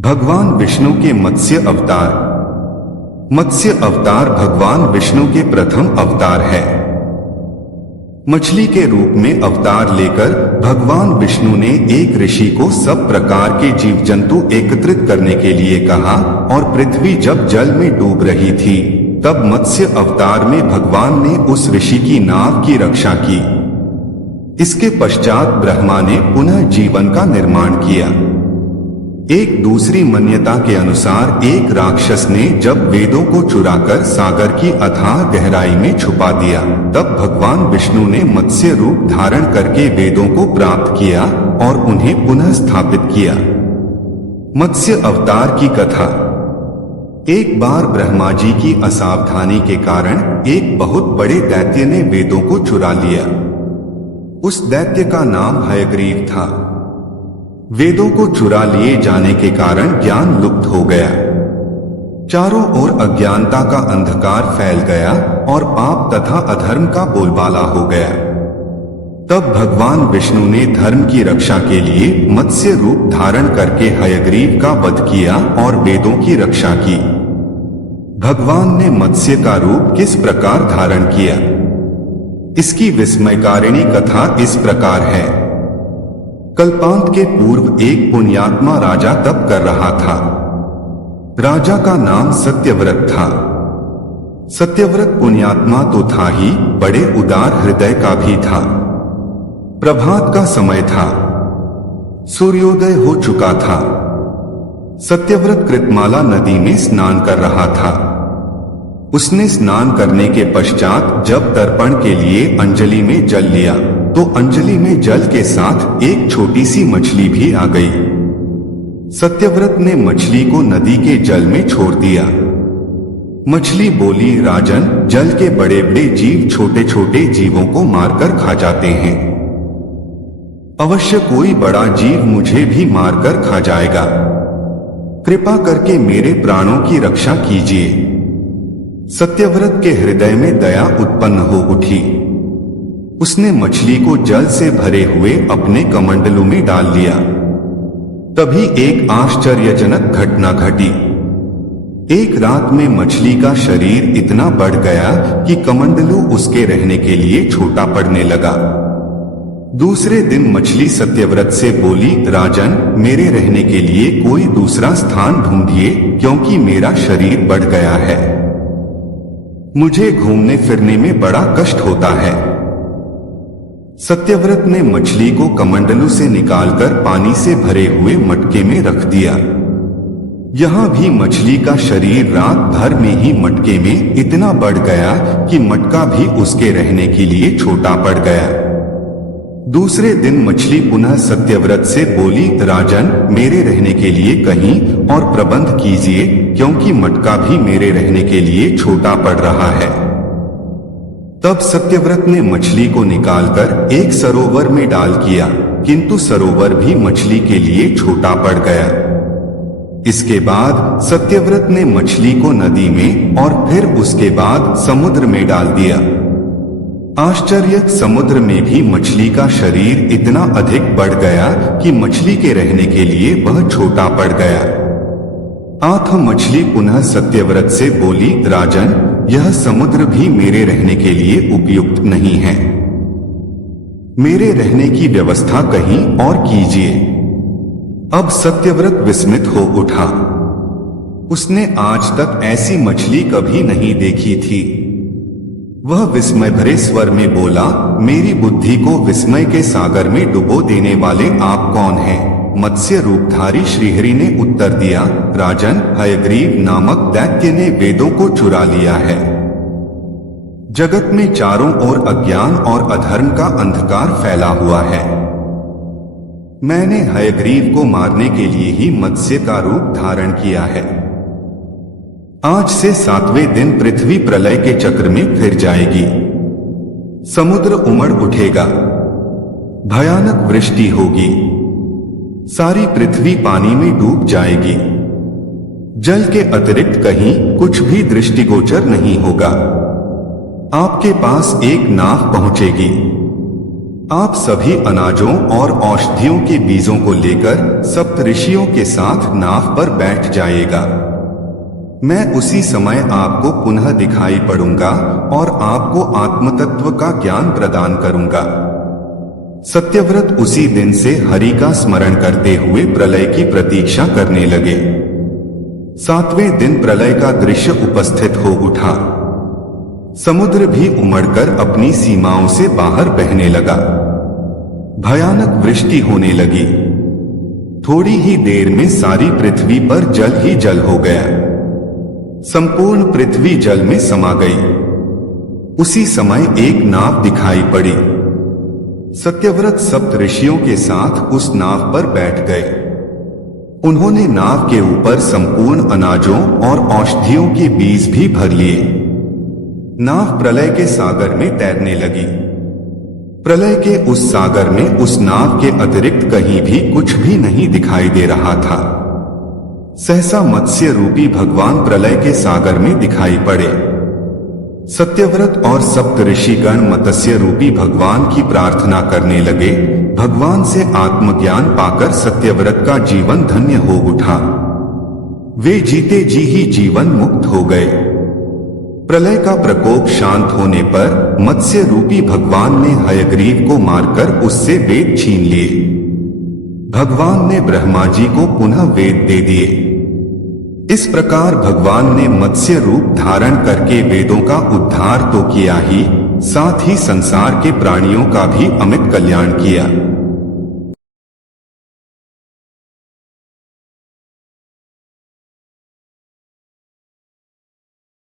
भगवान विष्णु के मत्स्य अवतार। मत्स्य अवतार भगवान विष्णु के प्रथम अवतार है। मछली के रूप में अवतार लेकर भगवान विष्णु ने एक ऋषि को सब प्रकार के जीव जंतु एकत्रित करने के लिए कहा और पृथ्वी जब जल में डूब रही थी तब मत्स्य अवतार में भगवान ने उस ऋषि की नाव की रक्षा की। इसके पश्चात ब्रह्मा ने पुनः जीवन का निर्माण किया। एक दूसरी मान्यता के अनुसार एक राक्षस ने जब वेदों को चुराकर सागर की अथाह गहराई में छुपा दिया तब भगवान विष्णु ने मत्स्य रूप धारण करके वेदों को प्राप्त किया और उन्हें पुनः स्थापित किया। मत्स्य अवतार की कथा। एक बार ब्रह्मा जी की असावधानी के कारण एक बहुत बड़े दैत्य ने वेदों को चुरा लिया। उस दैत्य का नाम हयग्रीव था। वेदों को चुरा लिए जाने के कारण ज्ञान लुप्त हो गया। चारों ओर अज्ञानता का अंधकार फैल गया और पाप तथा अधर्म का बोलबाला हो गया। तब भगवान विष्णु ने धर्म की रक्षा के लिए मत्स्य रूप धारण करके हयग्रीव का वध किया और वेदों की रक्षा की। भगवान ने मत्स्य का रूप किस प्रकार धारण किया, इसकी विस्मयकारिणी कथा इस प्रकार है। कल्पांत के पूर्व एक पुण्यात्मा राजा तप कर रहा था। राजा का नाम सत्यव्रत था। सत्यव्रत पुण्यात्मा तो था ही, बड़े उदार हृदय का भी था। प्रभात का समय था। सूर्योदय हो चुका था। सत्यव्रत कृतमाला नदी में स्नान कर रहा था। उसने स्नान करने के पश्चात जब तर्पण के लिए अंजलि में जल लिया तो अंजलि में जल के साथ एक छोटी सी मछली भी आ गई। सत्यव्रत ने मछली को नदी के जल में छोड़ दिया। मछली बोली, राजन, जल के बड़े बड़े जीव छोटे छोटे जीवों को मारकर खा जाते हैं। अवश्य कोई बड़ा जीव मुझे भी मारकर खा जाएगा। कृपा करके मेरे प्राणों की रक्षा कीजिए। सत्यव्रत के हृदय में दया उत्पन्न हो उठी। उसने मछली को जल से भरे हुए अपने कमंडलू में डाल लिया। तभी एक आश्चर्यजनक घटना घटी। एक रात में मछली का शरीर इतना बढ़ गया कि कमंडलू उसके रहने के लिए छोटा पड़ने लगा। दूसरे दिन मछली सत्यव्रत से बोली, राजन, मेरे रहने के लिए कोई दूसरा स्थान ढूंढिए क्योंकि मेरा शरीर बढ़ गया है। मुझे घूमने फिरने में बड़ा कष्ट होता है। सत्यव्रत ने मछली को कमंडलू से निकालकर पानी से भरे हुए मटके में रख दिया। यहां भी मछली का शरीर रात भर में ही मटके में इतना बढ़ गया कि मटका भी उसके रहने के लिए छोटा पड़ गया। दूसरे दिन मछली पुनः सत्यव्रत से बोली, राजन, मेरे रहने के लिए कहीं और प्रबंध कीजिए क्योंकि मटका भी मेरे रहने के लिए छोटा पड़ रहा है। तब सत्यव्रत ने मछली को निकालकर एक सरोवर में डाल किया, किंतु सरोवर भी मछली के लिए छोटा पड़ गया। इसके बाद सत्यव्रत ने मछली को नदी में और फिर उसके बाद समुद्र में डाल दिया। आश्चर्य, समुद्र में भी मछली का शरीर इतना अधिक बढ़ गया कि मछली के रहने के लिए वह छोटा पड़ गया। आंख मछली पुनः सत्यव्रत से बोली, राजन, यह समुद्र भी मेरे रहने के लिए उपयुक्त नहीं है। मेरे रहने की व्यवस्था कहीं और कीजिए। अब सत्यव्रत विस्मित हो उठा। उसने आज तक ऐसी मछली कभी नहीं देखी थी। वह विस्मय भरे स्वर में बोला, मेरी बुद्धि को विस्मय के सागर में डुबो देने वाले आप कौन हैं? मत्स्य रूपधारी श्रीहरि ने उत्तर दिया, राजन, हयग्रीव नामक दैत्य ने वेदों को चुरा लिया है। जगत में चारों ओर अज्ञान और अधर्म का अंधकार फैला हुआ है। मैंने हयग्रीव को मारने के लिए ही मत्स्य का रूप धारण किया है। आज से 7वें दिन पृथ्वी प्रलय के चक्र में फिर जाएगी। समुद्र उमड़ उठेगा। भयानक वृष्टि होगी। सारी पृथ्वी पानी में डूब जाएगी। जल के अतिरिक्त कहीं कुछ भी दृष्टिगोचर नहीं होगा। आपके पास एक नाव पहुंचेगी। आप सभी अनाजों और औषधियों के बीजों को लेकर सप्तऋषियों के साथ नाव पर बैठ जाएगा। मैं उसी समय आपको पुनः दिखाई पड़ूंगा और आपको आत्मतत्व का ज्ञान प्रदान करूंगा। सत्यव्रत उसी दिन से हरि का स्मरण करते हुए प्रलय की प्रतीक्षा करने लगे। 7वें दिन प्रलय का दृश्य उपस्थित हो उठा। समुद्र भी उमड़कर अपनी सीमाओं से बाहर बहने लगा। भयानक वृष्टि होने लगी। थोड़ी ही देर में सारी पृथ्वी पर जल ही जल हो गया। संपूर्ण पृथ्वी जल में समा गई। उसी समय एक नाव दिखाई पड़ी। सत्यव्रत सप्तऋषियों के साथ उस नाव पर बैठ गए। उन्होंने नाव के ऊपर संपूर्ण अनाजों और औषधियों के बीज भी भर लिए। नाव प्रलय के सागर में तैरने लगी। प्रलय के उस सागर में उस नाव के अतिरिक्त कहीं भी कुछ भी नहीं दिखाई दे रहा था। सहसा मत्स्य रूपी भगवान प्रलय के सागर में दिखाई पड़े। सत्यव्रत और सप्तऋषिगण मत्स्य रूपी भगवान की प्रार्थना करने लगे। भगवान से आत्मज्ञान पाकर सत्यव्रत का जीवन धन्य हो उठा। वे जीते जी ही जीवन मुक्त हो गए। प्रलय का प्रकोप शांत होने पर मत्स्य रूपी भगवान ने हयग्रीव को मारकर उससे वेद छीन लिए। भगवान ने ब्रह्मा जी को पुनः वेद दे दिए। इस प्रकार भगवान ने मत्स्य रूप धारण करके वेदों का उद्धार तो किया ही, साथ ही संसार के प्राणियों का भी अमित कल्याण किया।